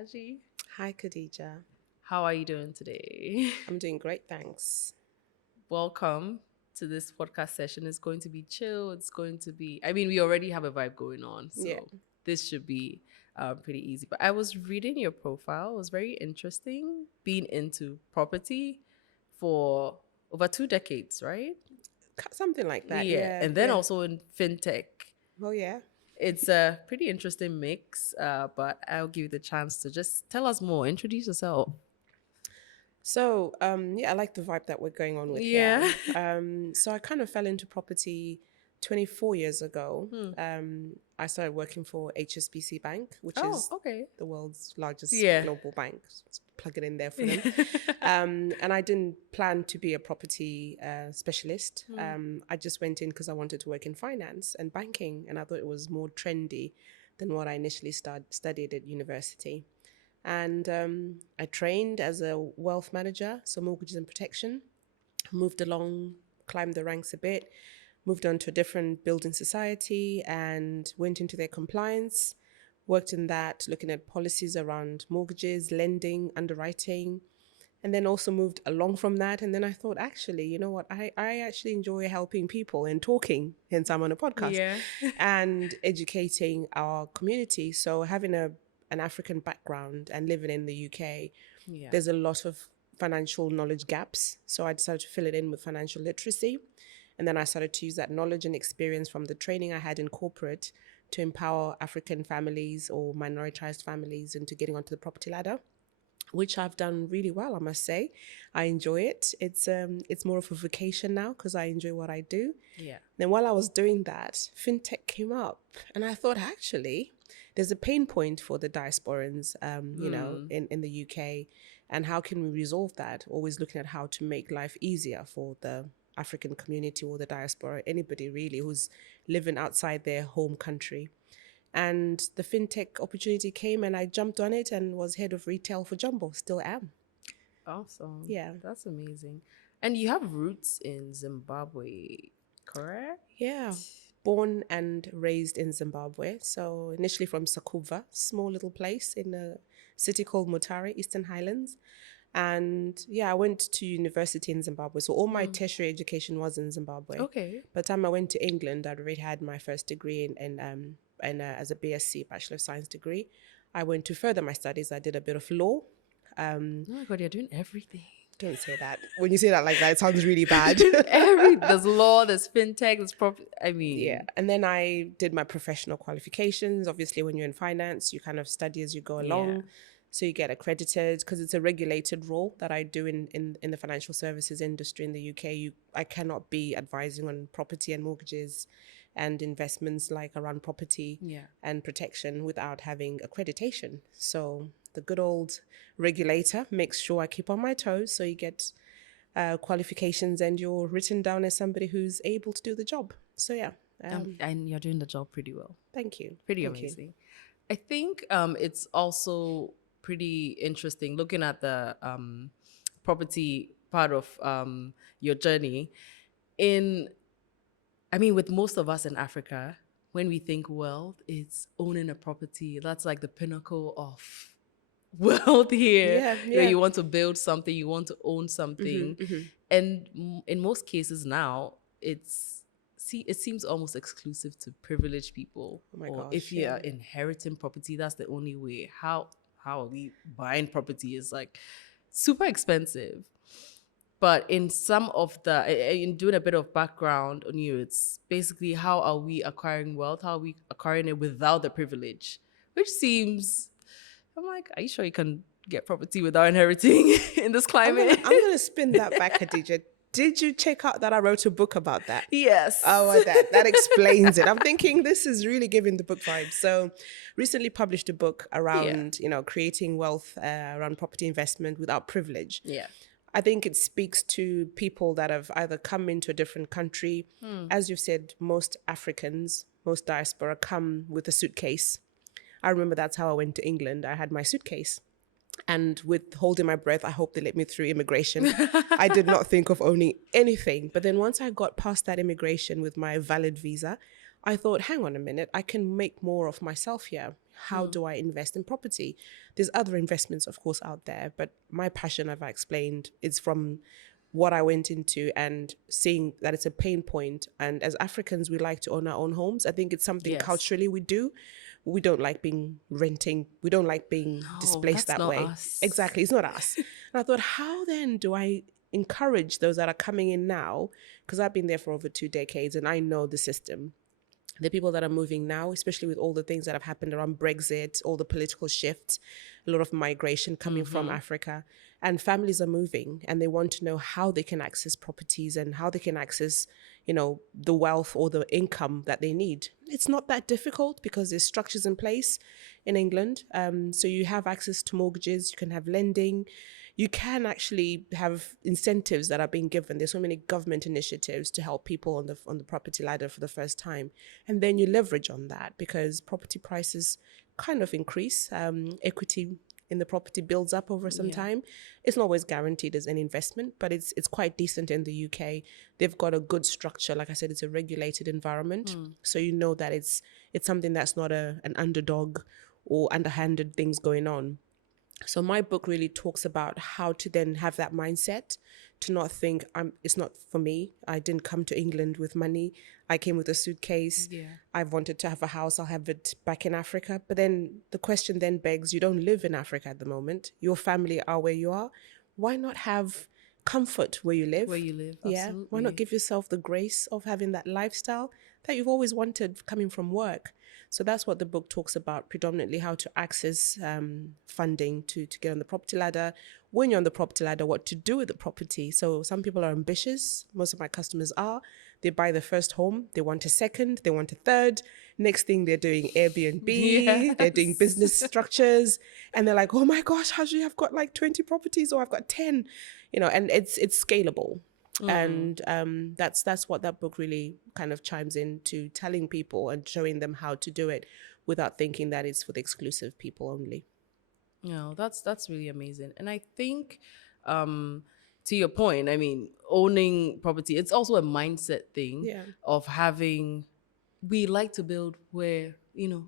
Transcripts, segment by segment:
Hazvi. Hi, Khadija. How are you doing today? I'm doing great, thanks. Welcome to this podcast session. It's going to be chill. We already have a vibe going on, Yeah. so this should be pretty easy. But I was reading your profile. It was very interesting being into property for over 2 decades, right? Something like that. Yeah. Yeah. And then Yeah. also in fintech. Oh, yeah. It's a pretty interesting mix, but I'll give you the chance to just tell us more. Introduce yourself. So, I like the vibe that we're going on with Yeah. here. So I kind of fell into property 24 years ago. I started working for HSBC Bank, which Oh, is okay. the world's largest Yeah. global bank. Let's plug it in there for them. And I didn't plan to be a property specialist. I just went in because I wanted to work in finance and banking, and I thought it was more trendy than what I initially studied at university. And I trained as a wealth manager, so mortgages and protection, moved along, climbed the ranks a bit, moved on to a different building society and went into their compliance, worked in that, looking at policies around mortgages, lending, underwriting, and then also moved along from that. And then I thought, actually, you know what? I actually enjoy helping people and talking, hence I'm on a podcast, Yeah. and educating our community. So having an African background and living in the UK, Yeah. there's a lot of financial knowledge gaps. So I decided to fill it in with financial literacy. And then I started to use that knowledge and experience from the training I had in corporate to empower African families or minoritized families into getting onto the property ladder, which I've done really well, I must say. I enjoy it. It's more of a vocation now because I enjoy what I do. Yeah. Then while I was doing that, fintech came up, and I thought, actually, there's a pain point for the diasporans, in the UK, and how can we resolve that? Always looking at how to make life easier for the African community or the diaspora, anybody really who's living outside their home country. And the fintech opportunity came, and I jumped on it and was head of retail for Jumbo. Still am. Awesome. Yeah. That's amazing. And you have roots in Zimbabwe, correct? Yeah. Born and raised in Zimbabwe. So initially from Sakuva, small little place in a city called Mutare, Eastern Highlands. And I went to university in Zimbabwe. So all my tertiary education was in Zimbabwe. Okay. By the time I went to England, I'd already had my first degree as a BSc, Bachelor of Science degree. I went to further my studies. I did a bit of law. Oh my God, you're doing everything. Don't say that. When you say that like that, it sounds really bad. There's law, there's fintech, there's Yeah. And then I did my professional qualifications. Obviously, when you're in finance, you kind of study as you go along. Yeah. So you get accredited because it's a regulated role that I do in the financial services industry in the UK. I cannot be advising on property and mortgages and investments like around property and protection without having accreditation. So the good old regulator makes sure I keep on my toes. So you get qualifications and you're written down as somebody who's able to do the job. So yeah. And you're doing the job pretty well. Thank you. Pretty Thank amazing. you. I think it's also pretty interesting looking at the property part of your journey. With most of us in Africa, when we think wealth, it's owning a property. That's like the pinnacle of wealth here. Yeah. You want to build something, you want to own something. And in most cases now, it seems almost exclusive to privileged people. Oh my or gosh, if you're inheriting property, that's the only way. How are we buying property is like super expensive. But in doing a bit of background on you, it's basically how are we acquiring wealth? How are we acquiring it without the privilege? Which seems, I'm like, are you sure you can get property without inheriting in this climate? I'm gonna spin that back, Khadija. Did you check out that I wrote a book about that? Yes. Oh, that explains it. I'm thinking this is really giving the book vibes. So recently published a book around, creating wealth around property investment without privilege. Yeah. I think it speaks to people that have either come into a different country. As you've said, most Africans, most diaspora come with a suitcase. I remember that's how I went to England. I had my suitcase. And with holding my breath, I hope they let me through immigration. I did not think of owning anything. But then once I got past that immigration with my valid visa, I thought, hang on a minute, I can make more of myself here. How do I invest in property? There's other investments, of course, out there, but my passion, as I explained, is from what I went into and seeing that it's a pain point. And as Africans, we like to own our own homes. I think it's something culturally we do. We don't like renting. We don't like being displaced that way. Us. Exactly. It's not us. And I thought, how then do I encourage those that are coming in now? Because I've been there for over 2 decades and I know the system. The people that are moving now, especially with all the things that have happened around Brexit, all the political shifts, a lot of migration coming from Africa, and families are moving and they want to know how they can access properties and how they can access, the wealth or the income that they need. It's not that difficult because there's structures in place in England. So you have access to mortgages, you can have lending, you can actually have incentives that are being given. There's so many government initiatives to help people on the property ladder for the first time. And then you leverage on that because property prices kind of increase. Equity in the property builds up over some time. It's not always guaranteed as an investment, but it's quite decent in the UK. They've got a good structure. Like I said, it's a regulated environment. So you know that it's something that's not an underdog or underhanded things going on. So my book really talks about how to then have that mindset to not think it's not for me. I didn't come to England with money. I came with a suitcase. I've wanted to have a house. I'll have it back in Africa. But then the question then begs, you don't live in Africa at the moment. Your family are where you are. Why not have comfort where you live? Absolutely. Why not give yourself the grace of having that lifestyle that you've always wanted coming from work? So that's what the book talks about, predominantly how to access funding to get on the property ladder. When you're on the property ladder, what to do with the property. So some people are ambitious. Most of my customers are. They buy the first home. They want a second. They want a third. Next thing, they're doing Airbnb. They're doing business structures. And they're like, oh my gosh, Hazvi, I've got like 20 properties or I've got 10. And it's scalable. And that's what that book really kind of chimes into, telling people and showing them how to do it without thinking that it's for the exclusive people only. That's really amazing. And I think to your point, I mean, owning property, it's also a mindset thing of having, we like to build where,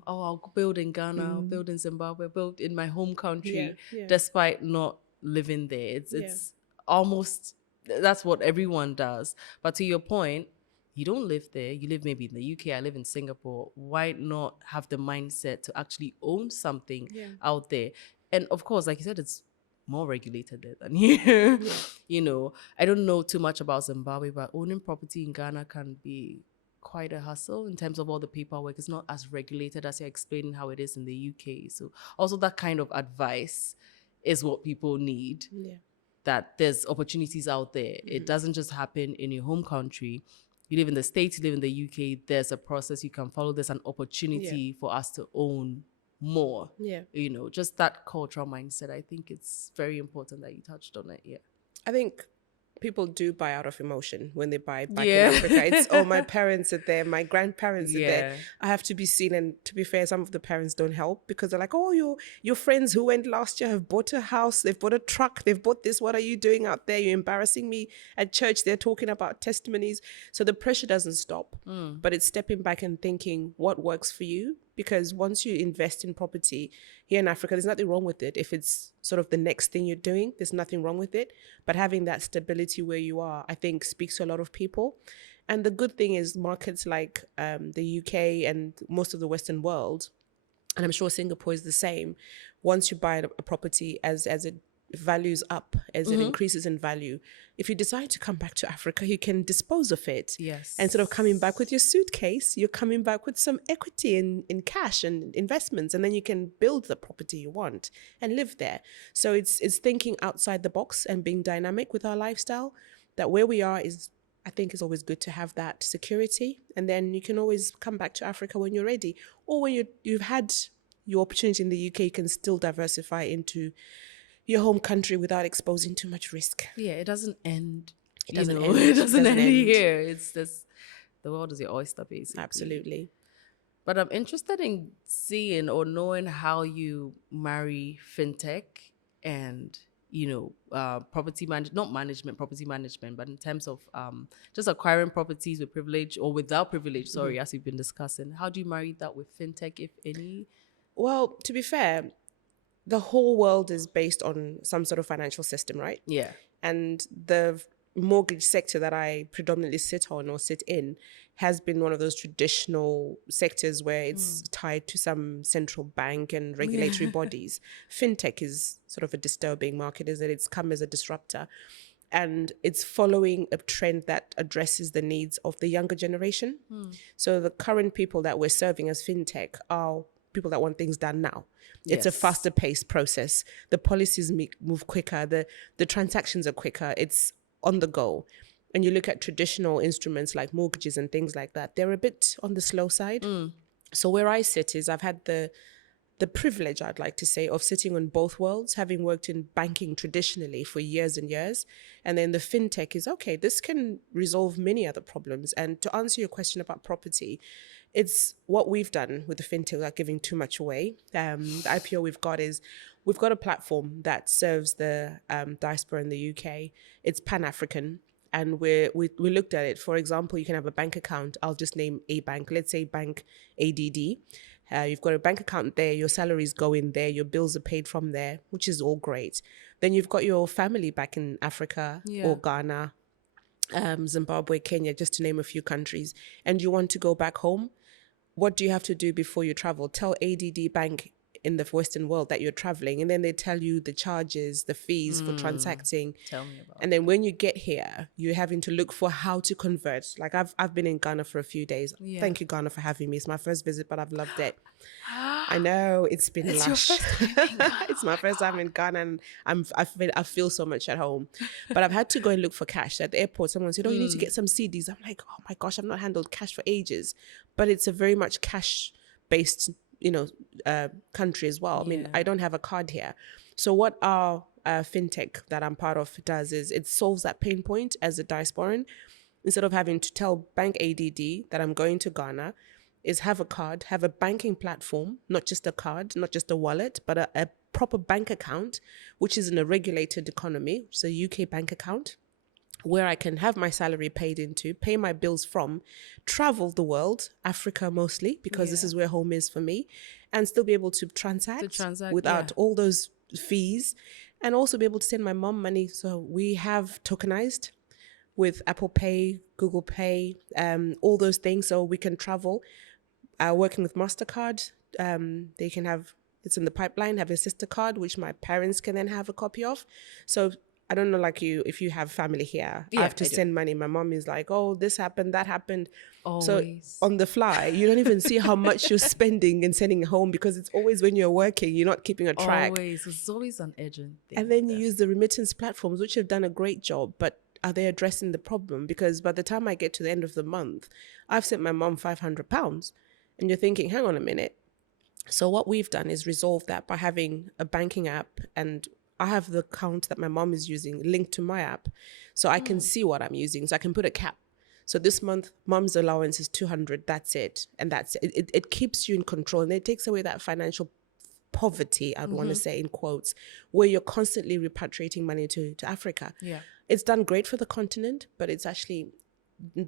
I'll build in Ghana, I'll build in Zimbabwe, build in my home country, despite not living there. It's almost, that's what everyone does. But to your point, you don't live there. You live maybe in the UK. I live in Singapore. Why not have the mindset to actually own something out there? And of course, like you said, it's more regulated there than here. I don't know too much about Zimbabwe, but owning property in Ghana can be quite a hassle in terms of all the paperwork. It's not as regulated as you're explaining how it is in the UK. So also that kind of advice is what people need. That there's opportunities out there. It doesn't just happen in your home country. You live in the States, you live in the UK, there's a process you can follow. There's an opportunity for us to own more. Just that cultural mindset. I think it's very important that you touched on it. I think people do buy out of emotion when they buy back in Africa. It's, oh, my parents are there, my grandparents are there. I have to be seen. And to be fair, some of the parents don't help because they're like, oh, your friends who went last year have bought a house, they've bought a truck, they've bought this. What are you doing out there? You're embarrassing me at church. They're talking about testimonies. So the pressure doesn't stop, but it's stepping back and thinking what works for you. Because once you invest in property here in Africa, there's nothing wrong with it. If it's sort of the next thing you're doing, there's nothing wrong with it. But having that stability where you are, I think speaks to a lot of people. And the good thing is markets like the UK and most of the Western world, and I'm sure Singapore is the same, once you buy a property as it values up, as it increases in value, if you decide to come back to Africa, you can dispose of it. Instead of coming back with your suitcase, you're coming back with some equity in cash and investments, and then you can build the property you want and live there. So it's thinking outside the box and being dynamic with our lifestyle, that where we are is, I think, is always good to have that security. And then you can always come back to Africa when you're ready, or when you've had your opportunity in the UK, you can still diversify into your home country without exposing too much risk. It doesn't end. It doesn't end. It doesn't end here. It's just, the world is your oyster, basically. Absolutely. But I'm interested in seeing or knowing how you marry fintech and, property property management, but in terms of just acquiring properties with privilege or without privilege, as we've been discussing. How do you marry that with fintech, if any? Well, to be fair, the whole world is based on some sort of financial system, right? Yeah. And the mortgage sector that I predominantly sit on or sit in has been one of those traditional sectors where it's tied to some central bank and regulatory bodies. Fintech is sort of a disturbing market, is that it's come as a disruptor. And it's following a trend that addresses the needs of the younger generation. So the current people that we're serving as fintech are people that want things done now. It's a faster paced process. The policies move quicker. The transactions are quicker. It's on the go. And you look at traditional instruments like mortgages and things like that, they're a bit on the slow side. So where I sit is I've had the privilege, I'd like to say, of sitting on both worlds, having worked in banking traditionally for years and years. And then the fintech is, okay, this can resolve many other problems. And to answer your question about property, it's what we've done with the fintech without giving too much away. The IPO we've got a platform that serves the diaspora in the UK. It's Pan-African. And we looked at it. For example, you can have a bank account. I'll just name a bank. Let's say Bank ADD. You've got a bank account there, your salaries go in there, your bills are paid from there, which is all great. Then you've got your family back in Africa or Ghana, Zimbabwe, Kenya, just to name a few countries, and you want to go back home. What do you have to do before you travel? Tell ADD Bank in the Western world that you're traveling, and then they tell you the charges, the fees for transacting. Tell me about And then when you get here, you're having to look for how to convert. Like I've been in Ghana for a few days. Thank you, Ghana, for having me. It's my first visit, but I've loved it. I know it's been lush. Your first time in Ghana. It's my first time in Ghana, and I feel so much at home. But I've had to go and look for cash at the airport. Someone said, "Oh, you need to get some CDs." I'm like, "Oh my gosh, I've not handled cash for ages." But it's a very much cash-based, country as well. I mean, I don't have a card here. So what our fintech that I'm part of does is it solves that pain point as a diasporan. Instead of having to tell Bank ADD that I'm going to Ghana, is have a card, have a banking platform, not just a card, not just a wallet, but a proper bank account, which is in a regulated economy, which is a UK bank account, where I can have my salary paid into, pay my bills from, travel the world, Africa mostly, because this is where home is for me, and still be able to transact without all those fees, and also be able to send my mom money. So we have tokenized with Apple Pay, Google Pay, all those things, so we can travel. Working with MasterCard, they can have, it's in the pipeline, have a sister card, which my parents can then have a copy of. So I don't know, like you, if you have family here, I have to send money. My mom is like, "Oh, this happened, that happened." Always. So on the fly, you don't even see how much you're spending and sending home, because it's always when you're working, you're not keeping a track. Always. It's always an urgent thing. And then you use the remittance platforms, which have done a great job, but are they addressing the problem? Because by the time I get to the end of the month, I've sent my mom £500, and you're thinking, hang on a minute. So what we've done is resolve that by having a banking app, and I have the account that my mom is using linked to my app, so I can see what I'm using. So I can put a cap. So this month, mom's allowance is 200. That's it. And that's it. It keeps you in control, and it takes away that financial poverty, I'd want to say in quotes, where you're constantly repatriating money to Africa. Yeah. It's done great for the continent, but it's actually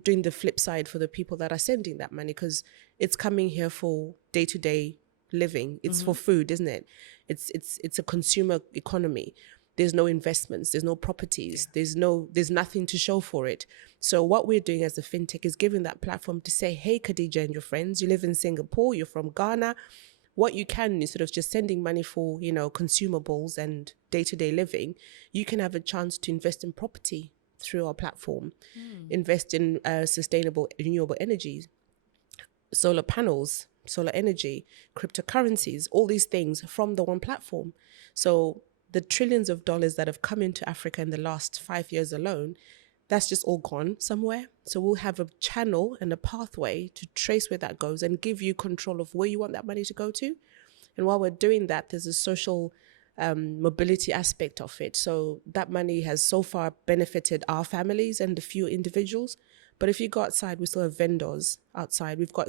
doing the flip side for the people that are sending that money, because it's coming here for day-to-day living. It's for food, isn't it? It's a consumer economy. There's no investments, there's no properties, there's nothing to show for it. So what we're doing as a fintech is giving that platform to say, hey, Khadija and your friends, you live in Singapore, you're from Ghana. What you can, instead of just sending money for, consumables and day-to-day living, you can have a chance to invest in property through our platform, invest in sustainable renewable energies, solar panels, solar energy, cryptocurrencies, all these things from the one platform. So the trillions of dollars that have come into Africa in the last 5 years alone, that's just all gone somewhere. So we'll have a channel and a pathway to trace where that goes and give you control of where you want that money to go to. And while we're doing that, there's a social mobility aspect of it. So that money has so far benefited our families and a few individuals. But if you go outside, we still have vendors outside. We've got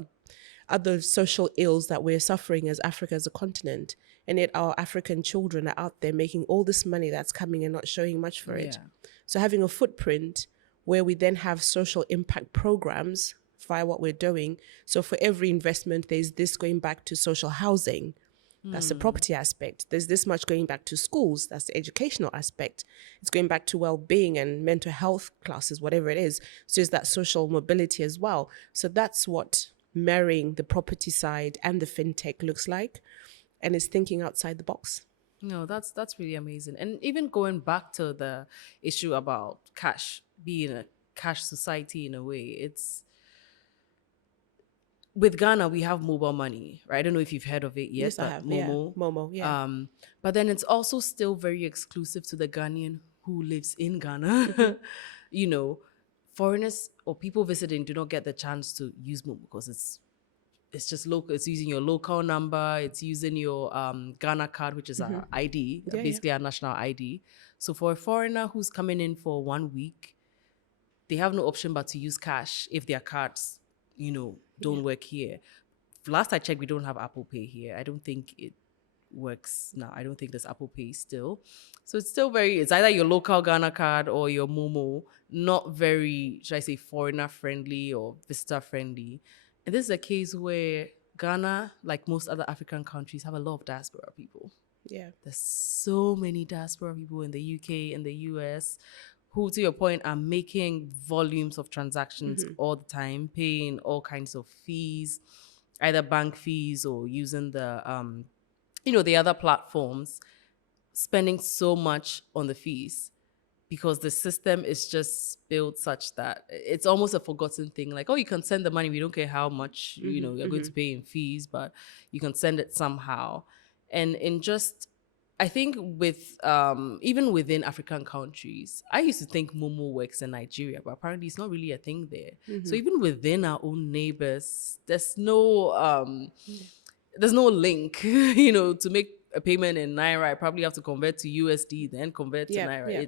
other social ills that we're suffering as Africa as a continent. And yet our African children are out there making all this money that's coming and not showing much for it. So having a footprint where we then have social impact programs via what we're doing. So for every investment, there's this going back to social housing. That's the property aspect. There's this much going back to schools. That's the educational aspect. It's going back to well-being and mental health classes, whatever it is. So it's that social mobility as well. So that's what marrying the property side and the fintech looks like. And it's thinking outside the box. No, that's really amazing. And even going back to the issue about cash, being a cash society in a way, it's with Ghana, we have mobile money, right? I don't know if you've heard of it yet. Yes, I have. Momo. Yeah. Momo, yeah. But then it's also still very exclusive to the Ghanaian who lives in Ghana. You know, foreigners or people visiting do not get the chance to use Momo because it's just local. It's using your local number. It's using your Ghana card, which is our ID, basically our national ID. So for a foreigner who's coming in for 1 week, they have no option but to use cash if their cards, don't work here. Last I checked, we don't have Apple Pay here. I don't think it works now. I don't think there's Apple Pay still. So it's still it's either your local Ghana card or your Momo, not very, should I say, foreigner friendly or visitor friendly. And this is a case where Ghana, like most other African countries, have a lot of diaspora people. Yeah. There's so many diaspora people in the UK and the US who, to your point, are making volumes of transactions all the time, paying all kinds of fees, either bank fees or using the, the other platforms, spending so much on the fees because the system is just built such that it's almost a forgotten thing. Like, oh, you can send the money. We don't care how much, you're going to pay in fees, but you can send it somehow. And in just... I think with even within African countries, I used to think Momo works in Nigeria, but apparently it's not really a thing there. So even within our own neighbors, there's no link, to make a payment in Naira. I probably have to convert to USD, then convert to Naira. Yeah.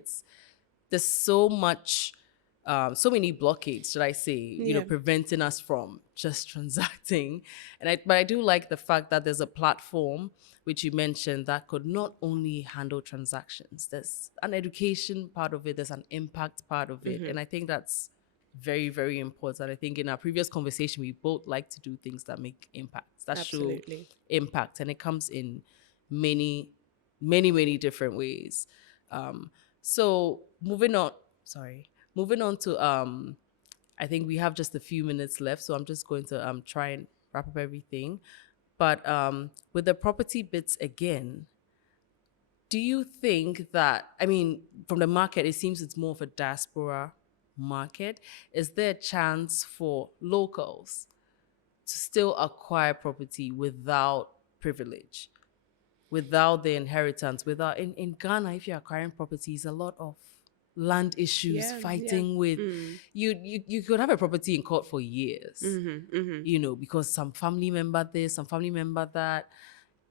There's so much, so many blockades, should I say, preventing us from just transacting. But I do like the fact that there's a platform which you mentioned, that could not only handle transactions. There's an education part of it, there's an impact part of it. And I think that's very, very important. I think in our previous conversation, we both like to do things that make impacts, that show impact. And it comes in many, many, many different ways. So moving on to, I think we have just a few minutes left. So I'm just going to try and wrap up everything. But with the property bits again, do you think that, from the market, it seems it's more of a diaspora market. Is there a chance for locals to still acquire property without privilege, without the inheritance, in Ghana, if you're acquiring properties, a lot of land issues, fighting with you could have a property in court for years, because some family member this, some family member that,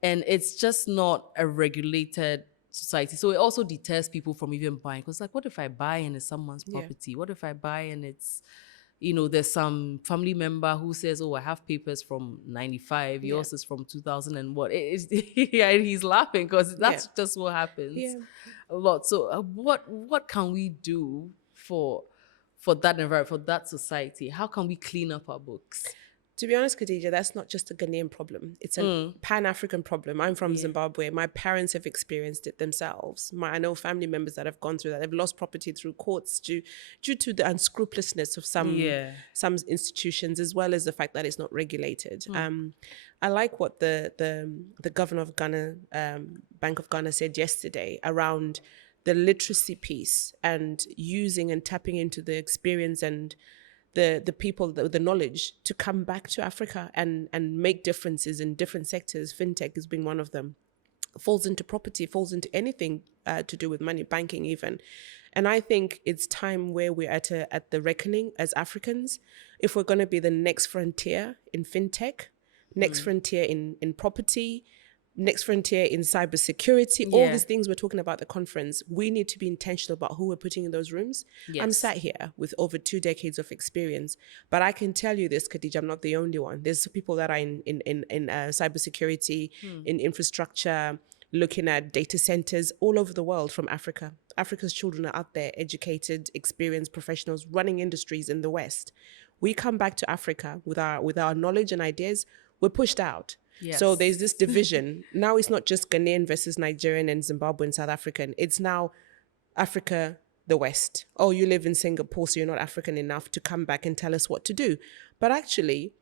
and it's just not a regulated society. So it also deters people from even buying, because like, what if I buy and it's someone's property? What if I buy and it's, there's some family member who says, oh, I have papers from 95, yours is from 2000 and what? He's laughing because that's just what happens a lot. So what can we do for that environment, for that society? How can we clean up our books? To be honest, Khadija, that's not just a Ghanaian problem. It's a Pan-African problem. I'm from Zimbabwe. My parents have experienced it themselves. I know family members that have gone through that. They've lost property through courts due to the unscrupulousness of some institutions, as well as the fact that it's not regulated. I like what the governor of Ghana, Bank of Ghana, said yesterday around the literacy piece and using and tapping into the experience and the people, the knowledge to come back to Africa and make differences in different sectors. Fintech has been one of them. Falls into property, falls into anything to do with money, banking even. And I think it's time where we're at the reckoning as Africans. If we're going to be the next frontier in fintech, next frontier in property, next frontier in cybersecurity, all these things we're talking about at the conference, we need to be intentional about who we're putting in those rooms. Yes. I'm sat here with over 2 decades of experience, but I can tell you this, Khadija, I'm not the only one. There's people that are in cybersecurity, in infrastructure, looking at data centers all over the world from Africa. Africa's children are out there, educated, experienced professionals running industries in the West. We come back to Africa with our knowledge and ideas, we're pushed out. So there's this division. Now it's not just Ghanaian versus Nigerian and Zimbabwean, South African. It's now Africa, the West. Oh, you live in Singapore, so you're not African enough to come back and tell us what to do. But actually,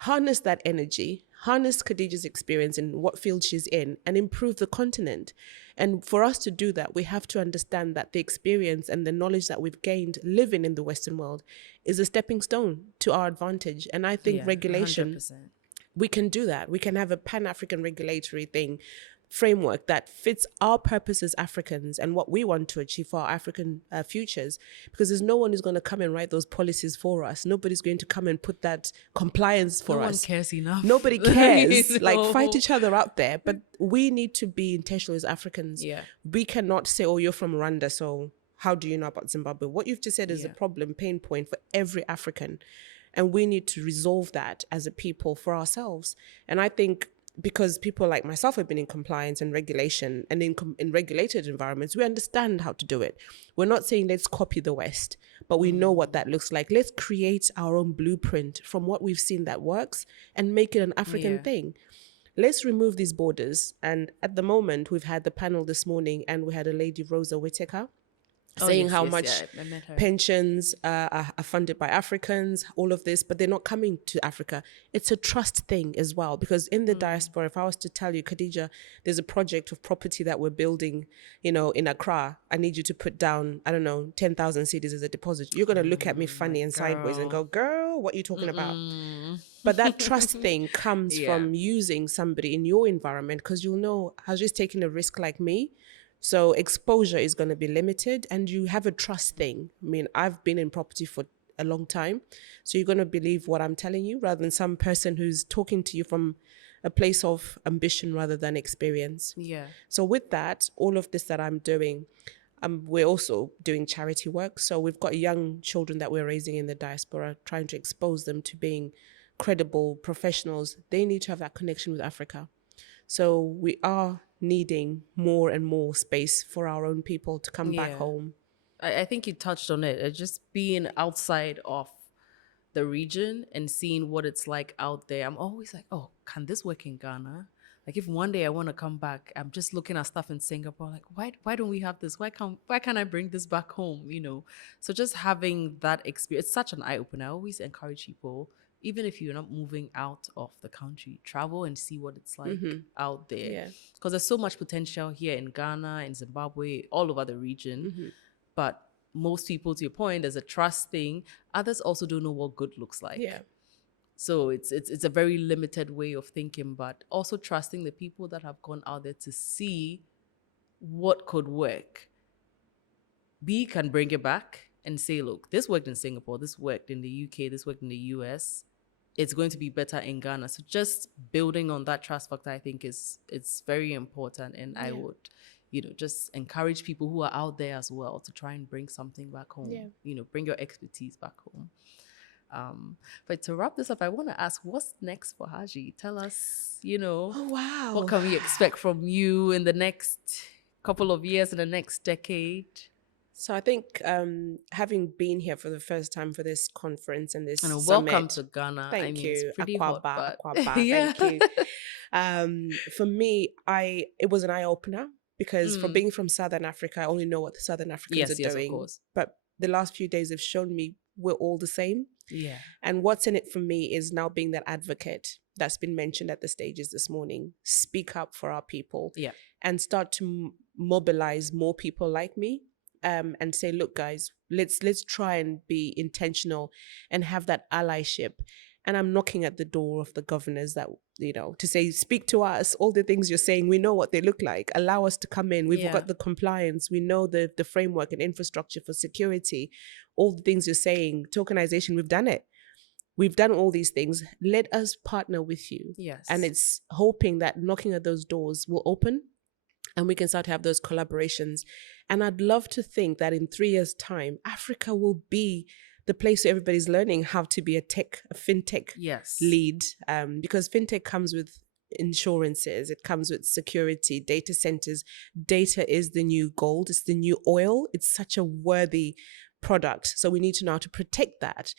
harness that energy, harness Khadija's experience in what field she's in, and improve the continent. And for us to do that, we have to understand that the experience and the knowledge that we've gained living in the Western world is a stepping stone to our advantage. And I think regulation, 100%. we can do that. We can have a Pan-African regulatory framework that fits our purpose as Africans and what we want to achieve for our African futures, because there's no one who's going to come and write those policies for us. Nobody's going to come and put that compliance for us. No one cares enough. Nobody cares. Like, fight each other out there. But we need to be intentional as Africans. Yeah. We cannot say, oh, you're from Rwanda, so how do you know about Zimbabwe? What you've just said is a problem, pain point for every African. And we need to resolve that as a people for ourselves. And I think because people like myself have been in compliance and regulation, and in regulated environments, we understand how to do it. We're not saying let's copy the West, but we know what that looks like. Let's create our own blueprint from what we've seen that works and make it an African thing. Let's remove these borders. And at the moment, we've had the panel this morning, and we had a lady, Rosa Whittaker, saying how much pensions are funded by Africans, all of this, but they're not coming to Africa. It's a trust thing as well, because in the diaspora, if I was to tell you, Khadija, there's a project of property that we're building, in Accra, I need you to put down, 10,000 cedis as a deposit. You're going to look at me funny and sideways and go, girl, what are you talking about? But that trust thing comes from using somebody in your environment, because you'll know Hazvi's taking a risk like me. So exposure is going to be limited, and you have a trust thing. I mean, I've been in property for a long time, so you're going to believe what I'm telling you rather than some person who's talking to you from a place of ambition rather than experience. Yeah. So with that, all of this that I'm doing, we're also doing charity work. So we've got young children that we're raising in the diaspora, trying to expose them to being credible professionals. They need to have that connection with Africa. So we are needing more and more space for our own people to come back home. I think you touched on it. Just being outside of the region and seeing what it's like out there. I'm always like, oh, can this work in Ghana? Like, if one day I want to come back, I'm just looking at stuff in Singapore, like, why don't we have this? Why can't I bring this back home? So just having that experience, it's such an eye-opener. I always encourage people, even if you're not moving out of the country, travel and see what it's like out there. Because there's so much potential here in Ghana, in Zimbabwe, all over the region. But most people, to your point, there's a trust thing. Others also don't know what good looks like. So it's a very limited way of thinking, but also trusting the people that have gone out there to see what could work. We can bring it back and say, look, this worked in Singapore, this worked in the UK, this worked in the US. It's going to be better in Ghana. So just building on that trust factor, I think it's very important. And I would, just encourage people who are out there as well to try and bring something back home. Bring your expertise back home. But to wrap this up, I want to ask, what's next for Hazvi? Tell us, Oh, wow. what can we expect from you in the next couple of years, in the next decade? So I think having been here for the first time for this conference and this summit, welcome to Ghana. Thank you. It's pretty hot, but Thank you. For me, it was an eye opener, because from being from Southern Africa, I only know what the Southern Africans are doing. Of course. But the last few days have shown me we're all the same. Yeah. And what's in it for me is now being that advocate that's been mentioned at the stages this morning. Speak up for our people. Yeah. And start to mobilize more people like me. And say, look, guys, let's try and be intentional and have that allyship. And I'm knocking at the door of the governors that, to say, speak to us. All the things you're saying, we know what they look like. Allow us to come in. We've got the compliance. We know the framework and infrastructure for security. All the things you're saying, tokenization, we've done it. We've done all these things. Let us partner with you. Yes. And it's hoping that knocking at those doors will open, and we can start to have those collaborations. And I'd love to think that in 3 years' time, Africa will be the place where everybody's learning how to be a fintech lead. Because fintech comes with insurances, it comes with security, data centers. Data is the new gold, it's the new oil. It's such a worthy product. So we need to know how to protect that.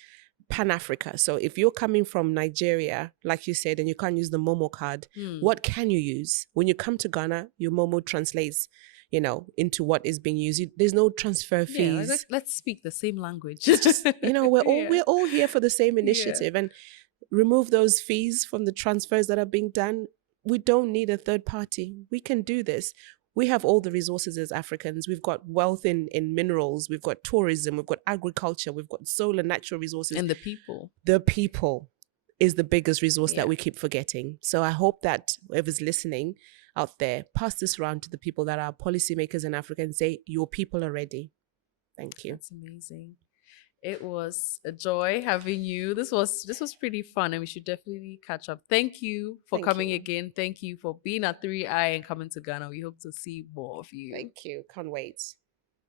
Pan-Africa. So if you're coming from Nigeria, like you said, and you can't use the Momo card, what can you use? When you come to Ghana, your Momo translates, into what is being used. There's no transfer fees. Yeah, let's speak the same language. Just we're all here for the same initiative, and remove those fees from the transfers that are being done. We don't need a third party. We can do this. We have all the resources as Africans. We've got wealth in minerals. We've got tourism. We've got agriculture. We've got solar, natural resources. And the people. The people is the biggest resource that we keep forgetting. So I hope that whoever's listening out there, pass this around to the people that are policymakers in Africa and say, your people are ready. Thank you. That's amazing. It was a joy having you. This was pretty fun, and we should definitely catch up. Thank you for coming again. Thank you for being at 3i and coming to Ghana. We hope to see more of you. Thank you. Can't wait.